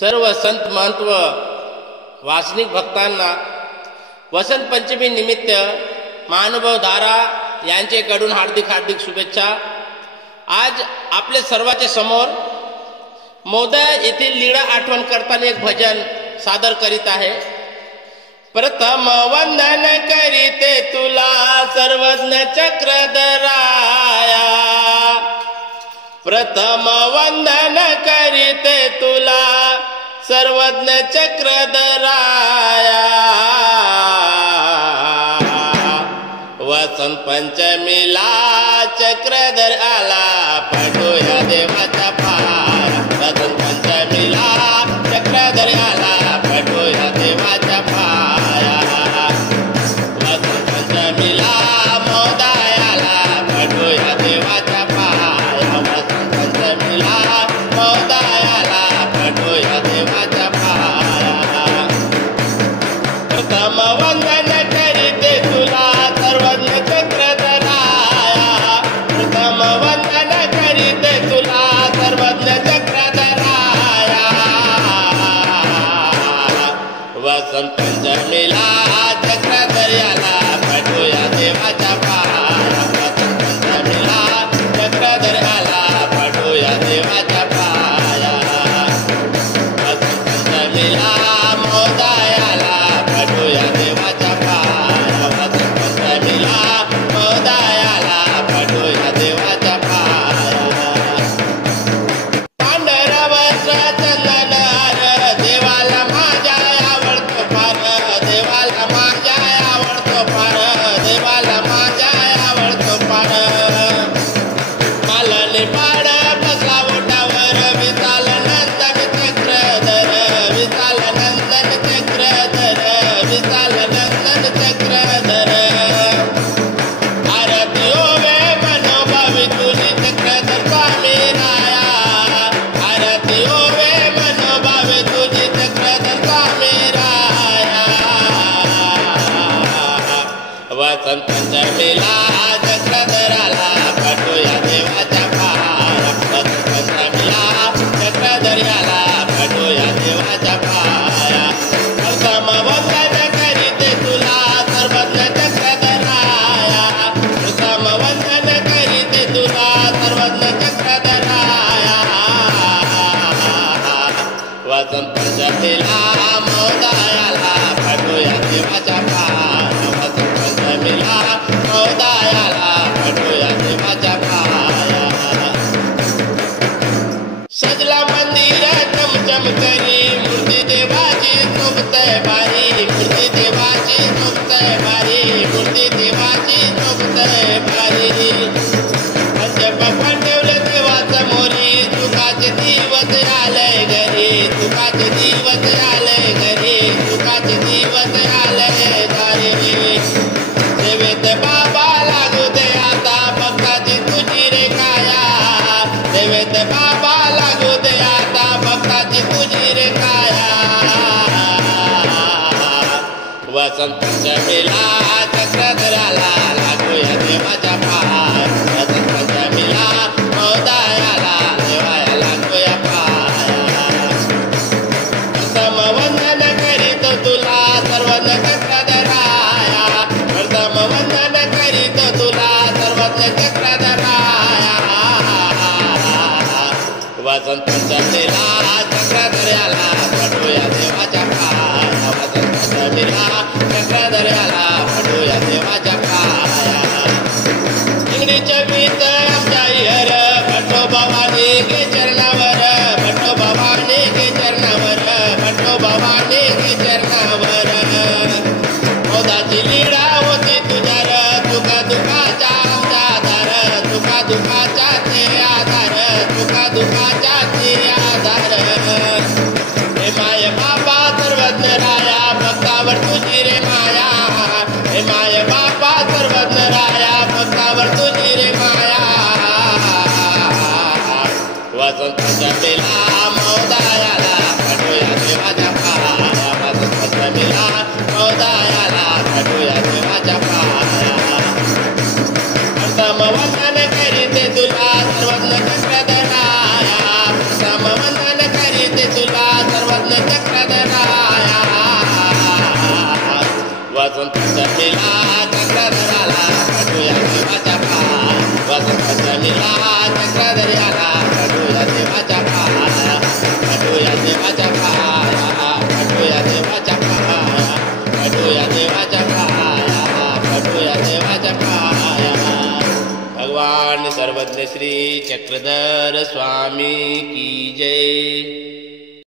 सर्व संत महंत व वासनिक भक्तांना वसंत पंचमी निमित्त महानुभव धारा यांच्याकडून हार्दिक हार्दिक शुभेच्छा। आज आपले सर्वांच्या समोर मोदय येथील लीळा आठवण करताना एक भजन सादर करीत आहे। प्रथम वंदन करीते तुला सर्वज्ञ चक्रधराया, प्रथम वंदन करीते तुला सर्वज्ञ चक्रधराया। वसंत पंचमीला चक्रधर आला, पटूया देवाचा पाया। वसंत पंचमीला चक्रधर आला, पटूया देवाचा पाया। वसंत पंचमीला मोदय आला, पटूया देवाचा पाया। वसंत पंचमीला मोदय आला, पटूया देवाचा पाया। प्रथम वंदन करीते तुला सर्वज्ञ चक्रधराया, प्रथम वंदन करीते तुला सर्वज्ञ चक्रधराया। वसंत पंचमीला चक्रधर आला, पटूया देवाचा पाया। वसंत पंचमीला चक्रधर आला, पटूया देवाचा पाया। वसंत पंचमीला मोदय आला, पटूया देवाचा पाया। वसंत पंचमीला मोदय आला, पटूया देवाचा पाया। पांढरा वस्त्र चंदन हार देवाला माझ्या आवडतो फार, देवाला माझ्या आवडतो फार, देवाला माझ्या आवडतो फार। मालनी पाड बसला ओठावर, विशाल नंदन चक्रधर, विशाल नंदन चक्रधर, विशाल नंदन चक्रधर। आरती ओवे मनोभावी तुझी चक्रधर स्वामी राया, आरती ओवे मनोभावी तुझी चक्रधर स्वामी राया। वसंत पंचमीला चक्रधर आला, पटूया देवाचा पाया। वसंत पंचमीला चक्रधर आला, पटूया देवाचा पाया। प्रथम वंदन करीते तुला सर्वज्ञ चक्रधराया, प्रथम वंदन करीते तुला सर्वज्ञ चक्रधराया। वसंत पंचमीला मोदय आला, पटूया देवाचा पाया। वसंत पंचमीला मोदय आला, पटूया देवाचा पाया। सजला मंदिर चमचम करी, मूर्ती देवाची शोभतय भारी, मूर्ती देवाची शोभतय भारी, मूर्ती देवाची शोभतय भारी। पंचपक्वान्न ठेवले देवासमोरी, सुखाचे दिवस आले घरी, सुखाचे दिवस आले घरी, सुखाचे दिवस आले घरी। देवेत बाबा लागू दे आता भक्ताची तुझी रे काया, देवेत बाबा लागू दे आता भक्ताची तुझी रे काया। वसंत पंचमीला चक्रधर आला, लागूया देवाचा पाया। वसंत पंचमीला मोदय आला, देवाया लागूया पाया। प्रथम वंदन करीतो तुला सर्वज्ञ चक्रधराया, प्रथम वंदन करीतो तुला सर्वज्ञ चक्रधराया। वसंत पंचमीला चक्रधर आला, पटूया देवाचा पाया। वसंत पंचमीला चक्रधर आला, पटूया देवाचा पाया। इंगडीच्या भीत आमच्या हर भट्टो भवानी गे चरणावर, भट्टो भवानी गे चरणावर, भट्टो भवानी गे चरणावर। मोदाची लीळा होती तुझ्यार, तुका दुखाच्या आमच्या आधार, तुका दुखाच्या ते आधार, तुका दुखाच्या ते आधार। हे माय बाबा सर्वज्ञ राया, भक्तावर तुझी रे माया, चक्रधराया वसंत पंचमीला चक्रधराला पटूया देवाच्या पाया वसंत पंचमीला चक्रधराला पटूया देवाच्या पाया पटूया देवाच्या पाया पटूया देवाच्या पाया पटूया देवाच्या पाया पटूया देवाच्या पाया भगवान सर्वज्ञ श्री चक्रधर स्वामी की जय।